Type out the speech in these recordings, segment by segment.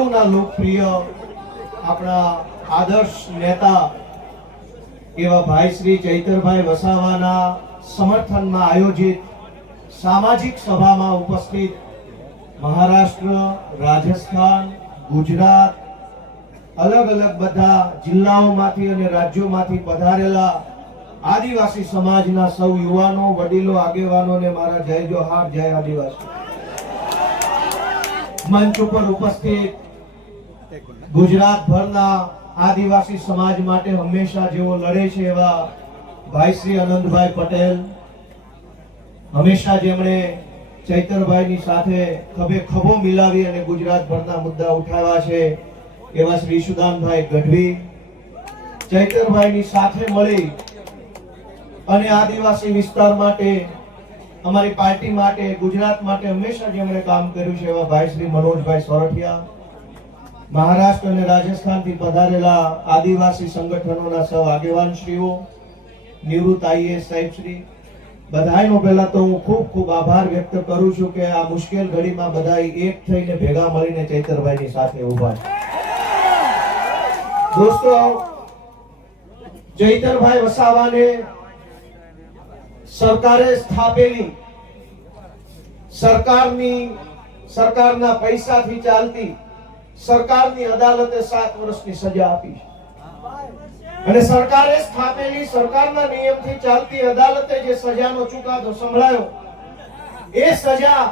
સૌના લોકપ્રિય આપણા આદર્શ નેતા એવા ભાઈ શ્રી ચૈતરભાઈ વસાવાના સમર્થનમાં આયોજિત સામાજિક સભામાં ઉપસ્થિત મહારાષ્ટ્ર, રાજસ્થાન, ગુજરાત, અલગ અલગ બધા જિલ્લાઓમાંથી અને રાજ્યોમાંથી પધારેલા આદિવાસી સમાજના સૌ યુવાનો, વડીલો, આગેવાનોને મારા જય જોહાર, જય આદિવાસી. મંચ ઉપર ઉપસ્થિત ગુજરાતભરના આદિવાસી સમાજ માટે હંમેશા જેઓ લડે છે એવા ભાઈ શ્રી આનંદભાઈ પટેલ, હંમેશા જેમણે ચૈતરભાઈની સાથે ખભે ખભો મિલાવી અને ગુજરાતભરના મુદ્દા ઉઠાવ્યા છે એવા શ્રી ઈશુદાનભાઈ ગઢવી, ચૈતરભાઈની સાથે મળી અને આદિવાસી વિસ્તાર માટે, અમારી પાર્ટી માટે, ગુજરાત માટે હંમેશા જેમણે કામ કર્યું છે એવા ભાઈ શ્રી મનોજભાઈ સોરઠિયા, મહારાષ્ટ્ર અને રાજસ્થાનથી પધારેલા આદિવાસી સંગઠનોના સૌ આગેવાનશ્રીઓ, નિવૃત્ત આઈએએસ સાહેબશ્રી, બધાનો પહેલા તો હું ખૂબ ખૂબ આભાર વ્યક્ત કરું છું કે આ મુશ્કેલ ઘડીમાં બધા એક થઈને ભેગા મળીને ચૈતરભાઈની સાથે ઉભા છે. દોસ્તો, ચૈતરભાઈ વસાવાને સરકારે સ્થાપેલી સરકારના પૈસાથી ચાલતી સરકારની અદાલતે 7 વર્ષની સજા આપી છે અને સરકારે સ્થાપેલી સરકારના નિયમથી ચાલતી અદાલતે જે સજાનો ચુકાદો સંભળાયો, એ સજા,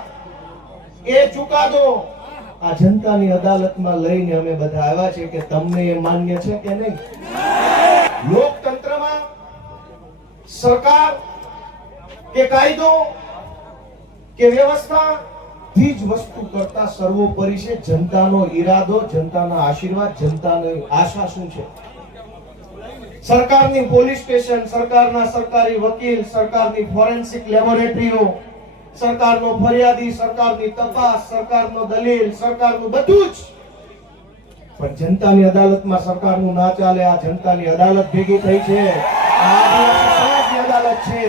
એ ચુકાદો આ જનતાની અદાલતમાં લઈને અમે બધા આવ્યા છે કે તમને એ માન્ય છે કે નહીં. લોકતંત્રમાં સરકાર કે કાયદો કે વ્યવસ્થા થી જ વસ્તુ કરતા સર્વોપરી છે જનતાનો ઈરાદો, જનતાના આશીર્વાદ, જનતાની આશા શું છે. સરકારની પોલીસ સ્ટેશન, સરકારના સરકારી વકીલ, સરકારની ફોરેન્સિક લેબોરેટરીઓ, સરકારનો ફરિયાદી, સરકારની તપાસ, સરકારનો દલીલ, સરકારનું બધું જ, પણ જનતાની અદાલતમાં સરકારનું ના ચાલે. આ જનતાની અદાલત ભેગી થઈ છે, આ આદિવાસી સમાજની અદાલત છે.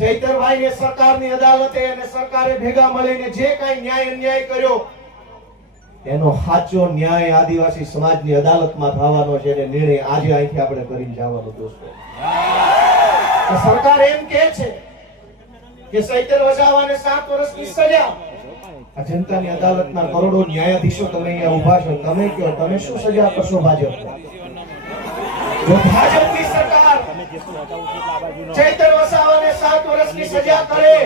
ચૈતરભાઈને સરકારની અદાલતે અને સરકારે ભેગા મળીને જે કાંઈ ન્યાય અન્યાય કર્યો એનો સાચો ન્યાય આદિવાસી સમાજની અદાલતમાં થવાનો છે અને નિર્ણય આજે અહીંથી આપણે કરીને જવાનો. દોસ્તો, સરકાર એમ કહે છે કે ચૈતર વસાવાને 7 વર્ષની સજા. આ જનતાની અદાલતના કરોડો ન્યાયાધીશો તમે અહીંયા ઉભા છો, તમે કહો તમે શું સજા કરશો ભાજપ? જો ભાજપની સરકાર ચૈતર વસાવાને 7 વર્ષની સજા કરે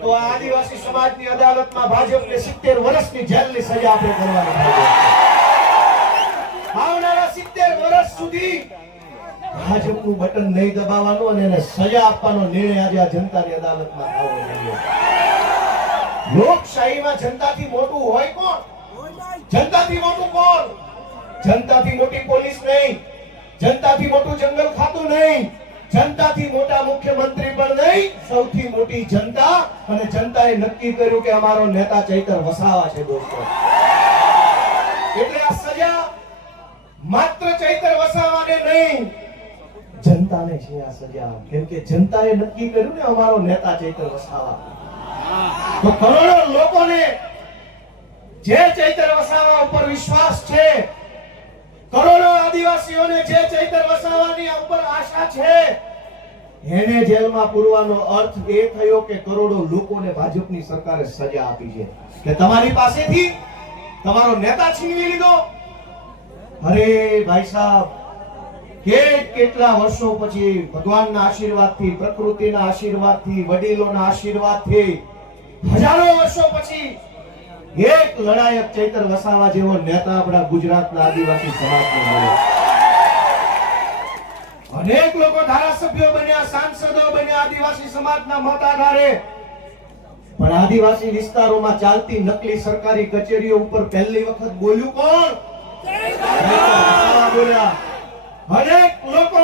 તો આ આદિવાસી સમાજની અદાલતમાં ભાજપને 70 વર્ષની જેલની સજા આપણે કરવાની છે. આવનારા 70 વર્ષ સુધી ભાજપનું બટન નહીં દબાવવાનું અને એને સજા આપવાનો નિર્ણય આજે આ જનતાની અદાલતમાં થવો જોઈએ. લોકશાહીમાં જનતાથી મોટું હોય કોણ? જનતાથી મોટું કોણ? જનતાથી મોટી પોલીસ નહીં, જનતાથી મોટું જંગલ ખાતું નહીં, જનતાથી મોટા મુખ્યમંત્રી પણ નહીં. સૌથી મોટી જનતા, અને જનતાએ નક્કી કર્યું કે અમારો નેતા ચૈતર વસાવા છે. દોસ્તો, એટલે આ સજા માત્ર ચૈતર વસાવાને નહીં, જનતાને છે આ સજા. કેમ કે જનતાએ નક્કી કર્યું ને અમારો નેતા ચૈતર વસાવા. તો કરોડો લોકોને જે ચૈતર વસાવા ઉપર વિશ્વાસ છે, કરોડો આદિવાસીઓને જે ચૈતર વસાવાની ઉપર આશા છે, એને જેલમાં પૂરવાનો અર્થ એ થયો કે કરોડો લોકોને ભાજપની સરકારે સજા આપી છે કે તમારી પાસેથી તમારો નેતા છીનવી લીધો. અરે ભાઈ સાહેબ, કેટલા વર્ષો પછી ભગવાનના આશીર્વાદથી, પ્રકૃતિના આશીર્વાદથી, વડીલોના આશીર્વાદથી, હજારો વર્ષો પછી એક લડાયક ચૈતર વસાવા જેવો નેતા આપણા ગુજરાતના આદિવાસી સમાજને મળ્યો. અનેક લોકો ધારાસભ્યો બન્યા, સાંસદો બન્યા આદિવાસી સમાજના મત આધારે, પણ આદિવાસી વિસ્તારોમાં ચાલતી નકલી સરકારી કચેરીઓ ઉપર પહેલી વખત બોલ્યું કોણ? બોલ્યા. અનેક લોકો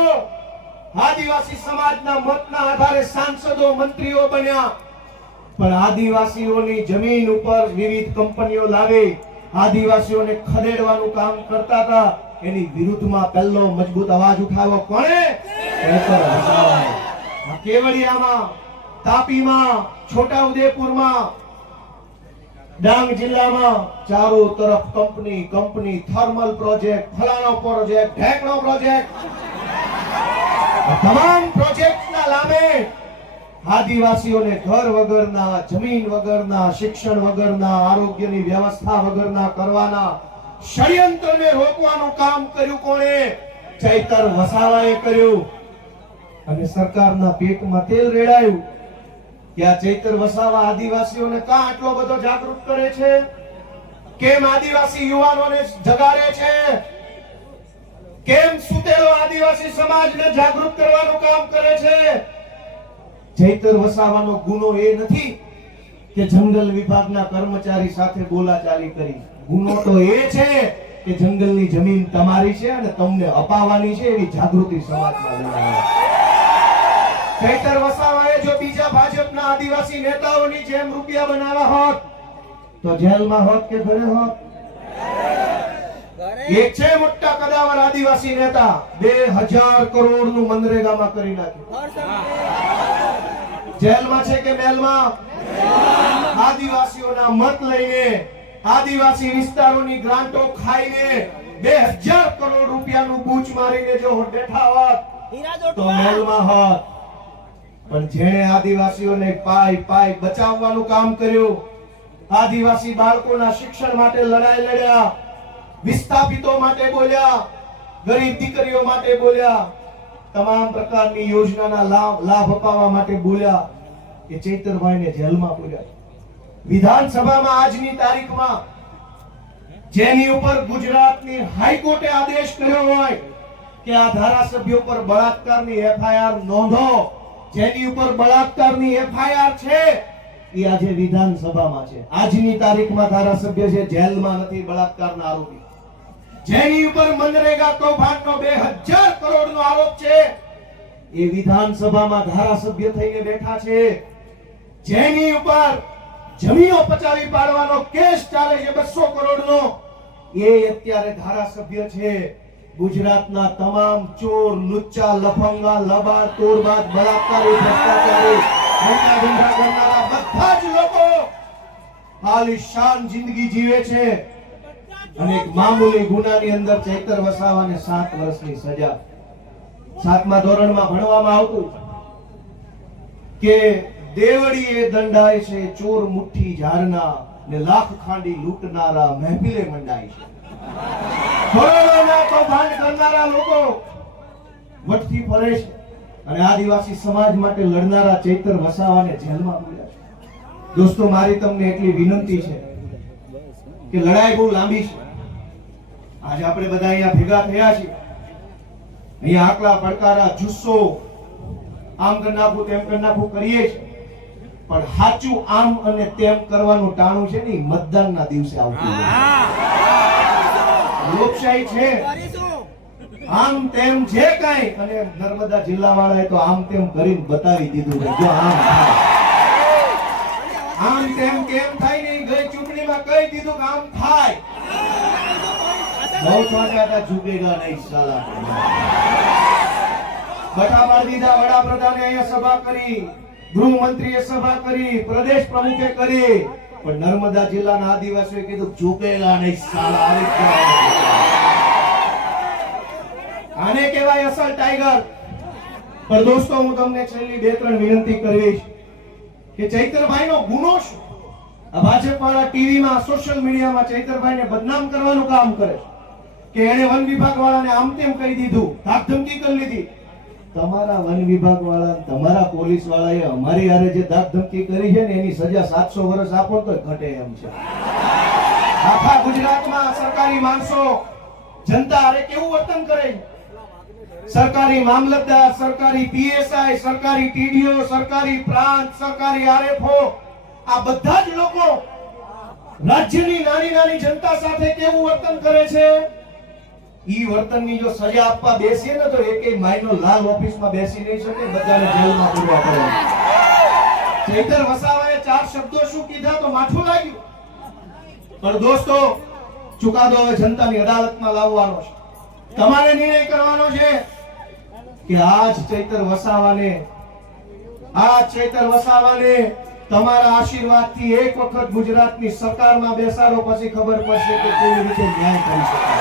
આદિવાસી સમાજના મતના આધારે સાંસદો, મંત્રીઓ બન્યા, પણ આદિવાસીઓની જમીન ઉપર વિવિધ કંપનીઓ લાવી આદિવાસીઓને ખદેડવાનું કામ કરતા હતા. એની વિરુદ્ધમાં પહેલો મજબૂત અવાજ ઉઠાવ્યો કોણે? કેવડિયામાં, તાપીમાં, છોટાઉદેપુરમાં ડાંગ જિલ્લામાં ચારો તરફ કંપની થર્મલ પ્રોજેક્ટ, ફલાણો પ્રોજેક્ટ, ઢેકણો પ્રોજેક્ટ, તમામ પ્રોજેક્ટના લાભે આદિવાસીઓને ઘર વગરના, જમીન વગરના, શિક્ષણ વગરના, આરોગ્યની વ્યવસ્થા વગરના કરવાના ષડયંત્રને રોકવાનું કામ કર્યું કોણે? ચૈતર વસાવાએ કર્યું. અને સરકારના પેટમાં તેલ રેડાયું કે આ ચૈતર વસાવા આદિવાસીઓને કાં આટલો બધો જાગૃત કરે છે? કેમ આદિવાસી યુવાનોને જગાડે છે? કેમ સુતેલો આદિવાસી સમાજને જાગૃત કરવાનું કામ કરે છે? ચૈતર વસાવાનો ગુનો એ નથી કે જંગલ વિભાગના કર્મચારી સાથે બોલાચાલી કરી. ગુનો તો એ છે કે જંગલની જમીન તમારી છે અને તમને અપાવવાની છે એવી જાગૃતિ સમાજમાં લાવે. ચૈતર વસાવાએ જો બીજા ભાજપના આદિવાસી નેતાઓની જેમ રૂપિયા બનાવ્યા હોત તો જેલમાં હોત કે ઘરે હોત? એક છે મોટા કદાવર આદિવાસી નેતા, 2000 કરોડનું મનરેગામાં કરી નાખ્યું. જેલમાં છે કે મેલમાં? આદિવાસીઓના મત લઈને, આદિવાસી વિસ્તારોની ગ્રાન્ટો ખાઈને 2000 કરોડ રૂપિયાનું બૂચ મારીને જો બેઠા હોત તો મેલમાં હોત. પણ જેણે આદિવાસીઓને પાય બચાવવાનું કામ કર્યું, આદિવાસી બાળકોના શિક્ષણ માટે લડાઈ લડ્યા, વિસ્થાપિતો માટે બોલ્યા, ગરીબ દીકરીઓ માટે બોલ્યા, તમામ પ્રકારની યોજનાના લાભ અપાવવા માટે બોલ્યા, એ ચૈતરભાઈને જેલમાં પૂર્યા. વિધાનસભામાં આજની તારીખમાં જેની ઉપર ગુજરાતની હાઈકોર્ટે આદેશ કર્યો હોય કે આ ધારાસભ્યો પર બળાત્કારની એફઆઈઆર નોંધો, જેની ઉપર બળાત્કારની એફઆઈઆર છે એ આજે વિધાનસભામાં છે. આજની તારીખમાં ધારાસભ્ય છે, જેલમાં નથી બળાત્કારના આરોપી. જેની ઉપર મનરેગા કૌભાંડનો 2000 કરોડનો આરોપ છે એ વિધાનસભામાં ધારાસભ્ય થઈને બેઠા છે. જેની ઉપર જમીનો પચાવી પાડવાનો કેસ ચાલે છે 200 કરોડનો, એ અત્યારે ધારાસભ્ય છે. ગુજરાતના તમામ ચોર, લુચ્ચા, લફંગા, લબાડ, તોડબાજ, બળાત્કારી, ભ્રષ્ટાચારી, મોટા ધંધા કરનારા બધા જ લોકો આલિશાન જિંદગી જીવે છે. અને એક મામૂલી ગુનાની અંદર ચૈતર વસાવાને 7 વર્ષની સજા. 7મા ધોરણમાં ભણવામાં આવતું કે દેવડીએ દંડાય છે ચોર મુઠ્ઠી ઝારના ને લાખ ખાંડી લૂંટનારા મહેફિલે મંડાય છે. કરોડોના કૌભાંડ કરનારા લોકો વટથી ફરે છે અને આદિવાસી સમાજ માટે લડનારા ચૈતર વસાવાને જેલમાં પૂર્યા છે. દોસ્તો, મારી તમને એટલી વિનંતી છે કે લડાઈ બહુ લાંબી છે. આજે આપણે બધા અહીંયા ભેગા થયા છીએ, અહીંયા આકલા પડકારા, જુસ્સો, આમ કરી નાખું તેમ કરી નાખું કરીએ છીએ, પણ સાચું આમ અને તેમ કરવાનું ટાણું છે ને મતદાનના દિવસે આવતું. લોકશાહી છે, આમ તેમ જે કાંઈ, અને નર્મદા જિલ્લા વાળાએ તો આમ તેમ કરીને બતાવી દીધું છે. જો આમ તેમ કેમ થાય ને ગઈ ચૂંટણીમાં કહી દીધું કે આમ થાય. બહુ છોટા ઝૂકેગા નહીં સાલા. બટાબા દીધા, વડાપ્રધાને અહીંયા સભા કરી, ગૃહમંત્રીએ સભા કરી, પ્રદેશ પ્રમુખે કરી, પણ નર્મદા જિલ્લાના આદિવાસીઓએ કીધું ઝૂકેગા નહીં સાલા. આને કહેવાય અસલ ટાઈગર. પણ દોસ્તો, હું તમને છેલ્લી 2-3 વિનંતી કરીશ કે ચૈતરભાઈનો ગુનો શું? આ ભાજપ વાળા ટીવીમાં, સોશિયલ મીડિયામાં ચૈતરભાઈને બદનામ કરવાનું કામ કરે કે એને વન વિભાગ વાળાને આમ તેમ કરી દીધું, ધાકધમકી કરી લીધી. તમારા વન વિભાગ વાળા, તમારા પોલીસ વાળાએ અમારી હારે જે ધાકધમકી કરી છે ને એની સજા 700 વર્ષ આપો તો ઘટે એમ છે. આખા ગુજરાતમાં સરકારી માણસો જનતા હારે કેવું વર્તન કરે છે? સરકારી મામલતદાર, સરકારી પીએસઆઈ, સરકારી ટીડીઓ, સરકારી પ્રાંત, સરકારી આરએફઓ, આ બધા જ લોકો રાજ્યની નાની જનતા સાથે કેવું વર્તન કરે છે? ઈ વર્તનની જો સજા આપવા બેસીએ ને તો એકેય માયનો લાલ ઓફિસમાં બેસી નહીં શકે, બધાને જેલમાં પૂરવા પડે. ચૈતર વસાવાએ 4 શબ્દો શું કીધા તો માથું લાગ્યું. પણ દોસ્તો, ચુકાદો હવે જનતાની અદાલતમાં લાવવાનો છે. તમારે નિર્ણય કરવાનો છે કે આજ ચૈતર વસાવાને તમારા આશીર્વાદથી એક વખત ગુજરાતની સરકારમાં બેસાડો, પછી ખબર પડશે કે કેવી રીતે ન્યાય કરી શકાય.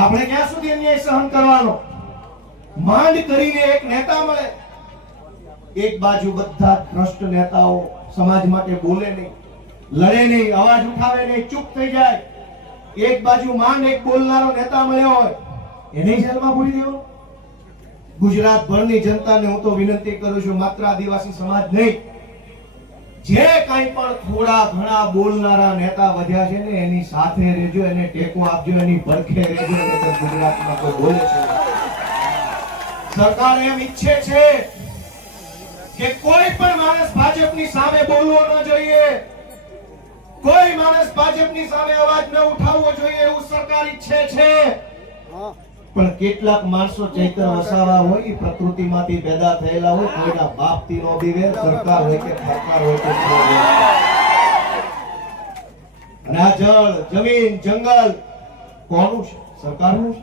આપણે ક્યાં સુધી અન્યાય સહન કરવાનો? માંડ કરીને એક નેતા મળે, એક બાજુ બધા ભ્રષ્ટ નેતાઓ સમાજ માટે બોલે નહીં, લડે નહીં, અવાજ ઉઠાવે નહીં, ચૂપ થઈ જાય. એક બાજુ માંડ એક બોલનારો નેતા મળ્યો હોય, એને જેલમાં પૂરી દેવો. ગુજરાત ભરની જનતાને હું તો વિનંતી કરું છું, માત્ર આદિવાસી સમાજ નહીં, જે કાંઈ પણ થોડા ઘણા બોલનારા નેતા વધ્યા છે ને એની સાથે રહેજો, એને ટેકો આપજો, એની પડખે રહેજો. ગુજરાતમાં કોઈ બોલે છે, સરકાર એમ ઈચ્છે છે કે કોઈ પણ માણસ ભાજપની સામે બોલવો ન જોઈએ, કોઈ માણસ ભાજપની સામે અવાજ ન ઉઠાવવો જોઈએ, એવું સરકાર ઈચ્છે છે. પણ કેટલાક માણસો ચૈતર વસાવા હોય, પ્રકૃતિમાંથી પેદા થયેલા હોય, કોઈના બાપથી નો બીવે, સરકાર હોય કે સરકાર હોય કે અને આ જળ, જમીન, જંગલ કોનું છે? સરકારનું છે.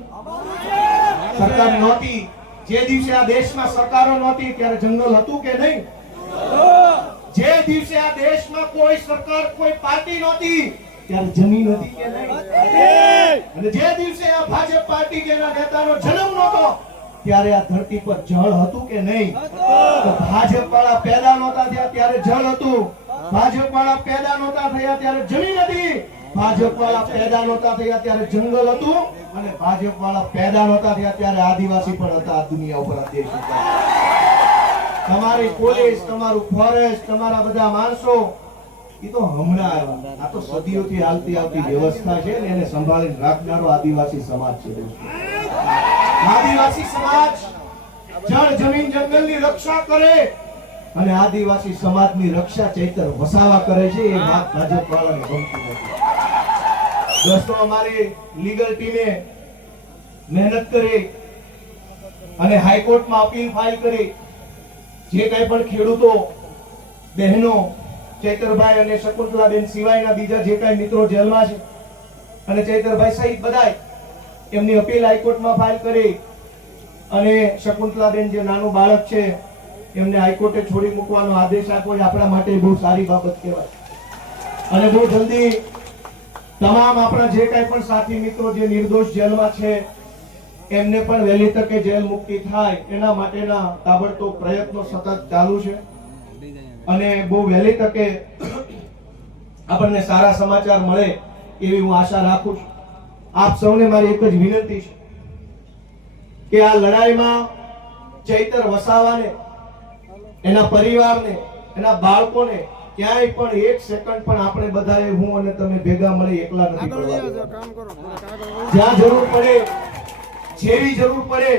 સરકાર નહોતી, જે દિવસે આ દેશમાં સરકારો નહોતી ત્યારે જંગલ હતું કે નહીં? જે દિવસે આ દેશમાં કોઈ સરકાર, કોઈ પાર્ટી નહોતી ત્યારે જમીન હતી કે નહીં? અને જે દિવસે આ ભાજપ પાર્ટી કે એના નેતાનો જન્મ નહોતો ત્યારે આ ધરતી પર જળ હતું કે નહીં? તો ભાજપ વાળા પેદા નહોતા થયા ત્યારે જળ હતું, ભાજપ વાળા પેદા નહોતા થયા ત્યારે જમીન હતી, ભાજપ વાળા પેદા નહોતા થયા ત્યારે જંગલ હતું, અને ભાજપ વાળા પેદા નહોતા થયા ત્યારે આદિવાસી પણ હતા. આ દુનિયા ઉપર આ દેશ ઉપર તમારી પોલીસ, તમારું ફોરેસ્ટ, તમારા બધા માણસો એ તો હમણાં આવ્યા. આ તો સદીઓથી હાલતી આવતી વ્યવસ્થા છે ને એને સંભાળીને રાખનારો આદિવાસી સમાજ છે. આદિવાસી સમાજ જળ, જમીન, જંગલની રક્ષા કરે અને આદિવાસી સમાજની રક્ષા ચૈતર વસાવા કરે છે. એ વાત ભાજપ વાળાને ગમતી નથી. દોસ્તો, અમારી લીગલ ટીમે મહેનત કરી અને હાઈકોર્ટમાં અપીલ ફાઇલ કરી. જે કઈ પણ ખેડૂતો બહેનો, ચૈતરભાઈ અને શકુંતલાબેન સિવાયના બીજા જે કઈ મિત્રો જેલમાં છે અને ચૈતરભાઈ સહિત બધાય એમની અપીલ હાઈકોર્ટમાં ફાઇલ કરી અને શકુંતલાબેન જે નાનું બાળક છે એમને હાઈકોર્ટે છોડી મૂકવાનો આદેશ આપ્યો. આપણા માટે બહુ સારી બાબત કહેવાય. અને બહુ જલ્દી તમામ આપણા જે કઈ પણ સાથી મિત્રો જે નિર્દોષ જેલમાં છે એમને પણ વહેલી તકે જેલ મુક્તિ થાય એના માટેના તાબડતોબ પ્રયત્નો સતત ચાલુ છે. અને બહુ વહેલી તકે આપણને સારા સમાચાર મળે એવી હું આશા રાખું છું. આપ સૌને મારી એક જ વિનંતી છે કે આ લડાઈમાં ચૈતર વસાવાને, એના પરિવારને, એના બાળકોને ક્યાંય પણ એક સેકન્ડ પણ આપણે બધાએ, હું અને તમે ભેગા મળી એકલા નથી કરવા. જ્યાં જરૂર પડે, જેવી જરૂર પડે,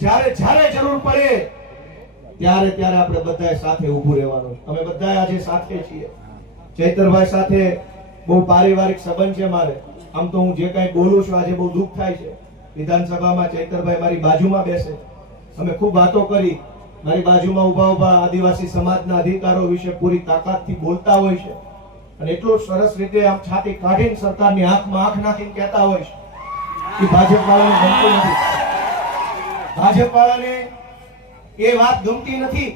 જ્યારે જરૂર પડે ત્યારે આપણે બધાએ સાથે ઊભું રહેવાનું. અમે બધા આજે સાથે છીએ. ચૈતરભાઈ સાથે બહુ પારિવારિક સંબંધ છે મારે. આમ તો હું જે કઈ બોલું છું આજે બહુ દુઃખ થાય છે. વિધાનસભામાં ચૈતરભાઈ મારી બાજુમાં બેસે, અમે ખૂબ વાતો કરી, મારી બાજુમાં ઊભા આદિવાસી સમાજના અધિકારો વિશે પૂરી તાકાતથી બોલતા હોય છે અને એટલું સરસ રીતે આમ છાતી કાઢીને સરકારની આંખમાં આંખ નાખીને કહેતા હોય છે કે ભાજપ વાળાને ગમતું નથી. ભાજપ વાળાને એ વાત ગમતી નથી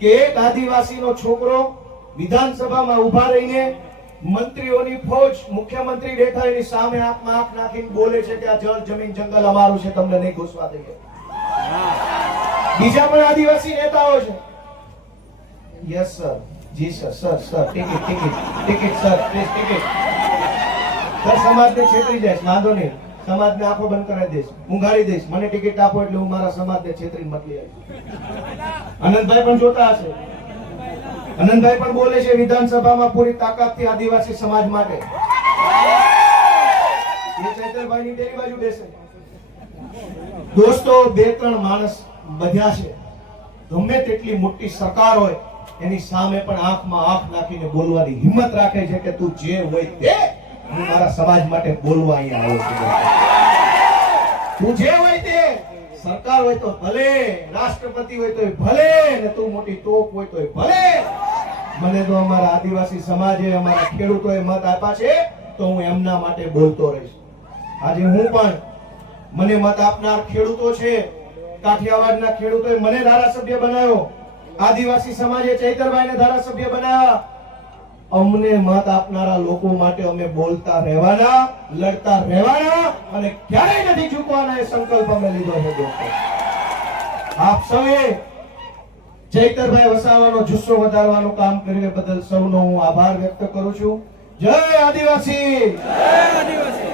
કે એક આદિવાસીનો છોકરો વિધાનસભામાં ઉભા રહીને મંત્રીઓની ફોજ, મુખ્યમંત્રી બેઠા એની સામે આંખમાં આંખ નાખીને બોલે છે કે આ જળ, જમીન, જંગલ અમારું છે, તમને નહીં ઘૂસવા દઈએ. બીજા પણ આદિવાસી નેતાઓ છે. યસ સર, જી sir, sir ticket sir, please ticket. Sir સમાજને છેતરી જાય, વાંધો નહીં, સમાજને આંખો બંધ કરાવી દઈશ, ઊંઘાડી દઈશ, મને ટિકિટ આપો એટલે હું મારા સમાજને છેતરી મોકલી આવીશ. આનંદભાઈ પણ જોતા હશે, આનંદભાઈ પણ બોલે છે વિધાનસભામાં પૂરી તાકાતથી આદિવાસી સમાજ માટે. એ ચૈતરભાઈની તેરી બાજુ બેસે. દોસ્તો, બે ત્રણ માણસ વધ્યા છે, ગમે તેટલી મોટી સરકાર હોય એની સામે પણ આંખમાં આંખ નાખીને બોલવાની હિંમત રાખે છે કે તું જે હોય તે, હું મારા સમાજ માટે બોલવા અહીંયા આવ્યો છું. તું જે હોય તે, સરકાર હોય તો ભલે, રાષ્ટ્રપતિ હોય તો ભલે, ને તું મોટી તોપ હોય તો ભલે. મને તો અમારા આદિવાસી સમાજે, અમારા ખેડૂતોએ મત આપ્યા છે તો હું એમના માટે બોલતો રહીશ. આજે હું પણ, મને મત આપનાર ખેડૂતો છે, કાઠિયાવાડના ખેડૂતોએ મને ધારાસભ્ય બનાવ્યો આદિવાસી સમાજે ચૈતરભાઈને ધારાસભ્ય બનાવ્યા. અમને મત આપનારા લોકો માટે અમે બોલતા રહેવાના, લડતા રહેવાના અને ક્યારેય નથી ઝૂકવાના એ સંકલ્પ અમે લીધો છે દોસ્તો. આપ સૌએ ચૈતરભાઈ વસાવાનો જુસ્સો વધારવાનું કામ કર્યું એ બદલ સૌનો હું આભાર વ્યક્ત કરું છું. જય આદિવાસી. જય આદિવાસી.